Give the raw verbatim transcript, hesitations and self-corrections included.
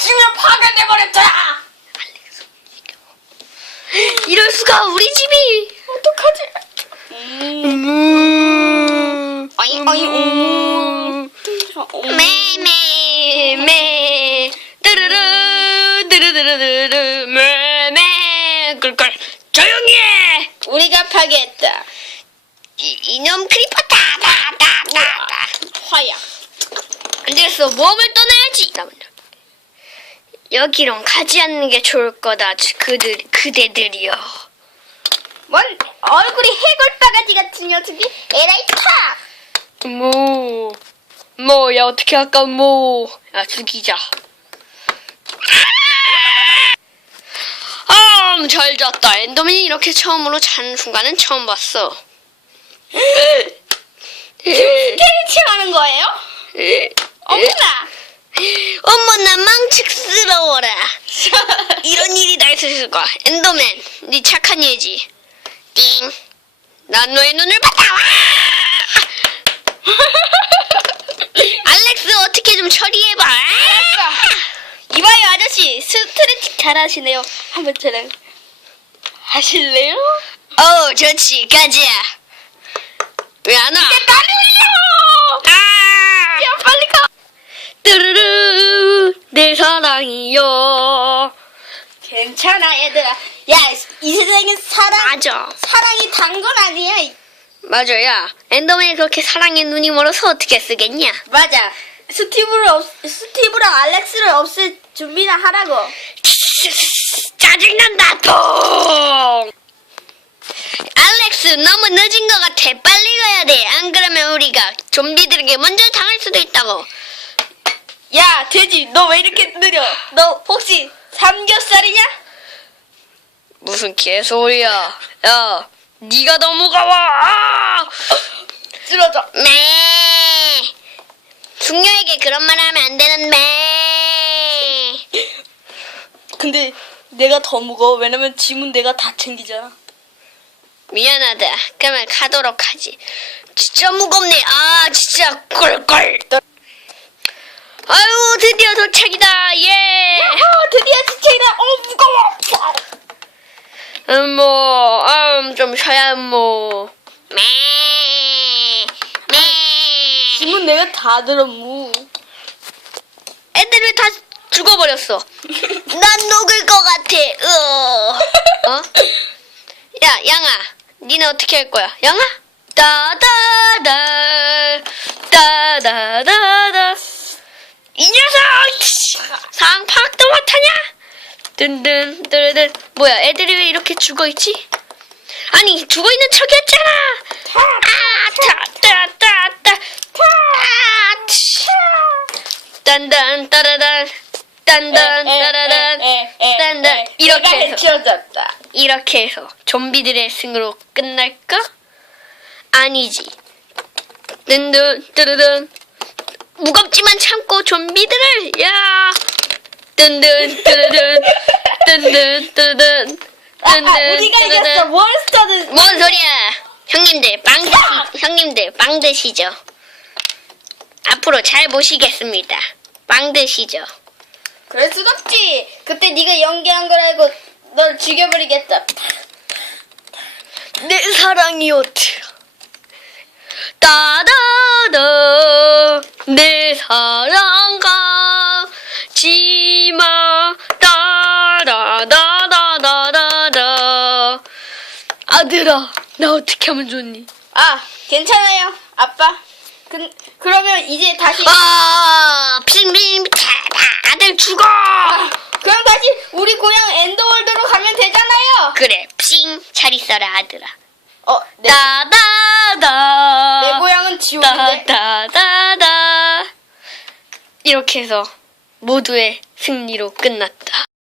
지면 파괴돼 버렸잖아. 이럴 수가 우리 집이. 어떡하지? 음. 아니 아니 음. 매매매 뜨르르 뜨르르르르 매매 꿀꿀 조용히 해. 우리가 파괴했다. 이, 이놈 크리퍼 다다다다다. 화야. 안 되겠어. 모험을 떠나야지. 여기론 가지 않는 게 좋을 거다. 그들 그대들이여. 뭔 얼굴이 해골바가지 같은 녀석이 에라이 탁. 뭐 뭐야 어떻게 할까 뭐. 야 죽이자. 아, 잘 잤다. 엔더맨이 이렇게 처음으로 자는 순간은 처음 봤어. 스케치 하는 거예요? 어머나. 어머나 망측스러워라. 이런 일이 다 있을 수가. 엔더맨, 네 착한 예지. 띵. 난 너의 눈을 봤다. 알렉스 어떻게 좀 처리해봐. 이봐요 아저씨 스트레칭 잘하시네요. 한번 저랑 하실래요? 어 좋지 가자. 왜 안 와? 빨리 올려. 아! 야 빨리 가. 뚜루루 내 사랑이요. 괜찮아 얘들아. 야 이 세상엔 사랑 맞아. 사랑이 단 건 아니야. 맞아. 야 엔더맨이 그렇게 사랑에 눈이 멀어서 어떻게 쓰겠냐. 맞아. 스티브를 없, 스티브랑 알렉스를 없앨 준비나 하라고. 짜증난다 통. 알렉스 너무 늦은 것 같아. 빨리 가야 돼. 안 그러면 우리가 좀비들에게 먼저 당할 수도 있다고. 야 돼지 너 왜 이렇게 느려? 너 혹시 삼겹살이냐? 무슨 개소리야. 야 네가 더 무거워. 아! 쓰러져. 매. 숙녀에게 그런 말 하면 안 되는 매. 근데 내가 더 무거워. 왜냐면 짐은 내가 다 챙기잖아. 미안하다. 그러면 가도록 하지. 진짜 무겁네. 아 진짜 꿀꿀. 아유 드디어 도착이다. 예. 어 드디어 지체이다. 어 무거워. 음, 뭐, 음, 좀 쉬어야 뭐. 매. 매. 짐은 내가 다 들어 무. 애들 왜 다 죽어버렸어? 난 녹을 것 같아. 으어. 어? 야, 양아. 니네 어떻게 할 거야? 양아? 따다다. 따다다다. 이 녀석! 상황 파악도 못하냐? 든든, 뜨르든. 뭐야, 애들이 왜 이렇게 죽어있지? 아니, 죽어있는 척이었잖아! 아, 타, 따, 따, 따. 아, 치. 딴딴, 따라단. 딴딴, 따라단. 딴딴. 이렇게 해서. 해치워졌다. 이렇게 해서 좀비들의 승으로 끝날까? 아니지. 든든, 뜨르든. 무겁지만 참고 좀비들을, 야! 든든, 뜨르든. 든든, 뜨르든. 아, 아 우리가 이겼어. 몬스터는. 뭔 소리야? 형님들 빵 드시, 형님들 빵 드시죠. 앞으로 잘 모시겠습니다. 빵 드시죠. 그럴 순 없지. 그때 네가 연기한 걸 알고 널 죽여버리겠다. 내 사랑이었지. 따다다 내 사랑 가지마 따다다다다다다. 아들아 나 어떻게 하면 좋니? 아 괜찮아요 아빠. 그, 그러면 이제 다시 아 빙빙 다들 죽어. 아, 그럼 다시 우리 고향 엔더월드로 가면 되잖아요. 그래 핑 잘 있어라 아들아. 어, 내, 따다다 내 고향은 지옥인데. 따다다다. 이렇게 해서 모두의 승리로 끝났다.